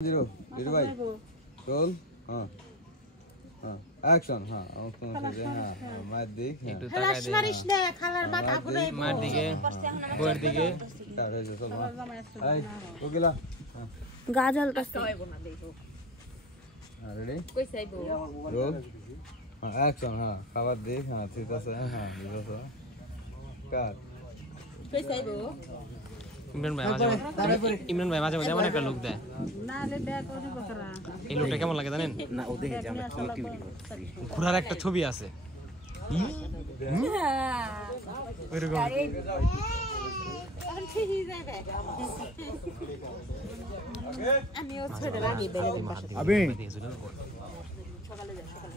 zero zero भाई role हाँ हाँ एक्शन हाँ हाँ मैं देख খালাস মারিস না খালার বাত আগুনে মার দিকে বউর দিকে আই ও গেলা গাজল কাছে रेडी কই চাইবো रोल हाँ एक्शन हाँ খাবার देख हाँ ठीक है हाँ ठीक है কাট কই চাইবো ইমরান ভাই মাঝে মাঝে এমন একটা লুক দেয় না লে ব্যাগ ওরে বকরা এই লুকটা কেমন লাগে জানেন না ও দেখে যে আমরা কি অ্যাক্টিভিটি করছি ঘোড়ার একটা ছবি আছে ওইরকম আমিও ছোট লাগি বেলে বাসা अभी সকালে যা সকালে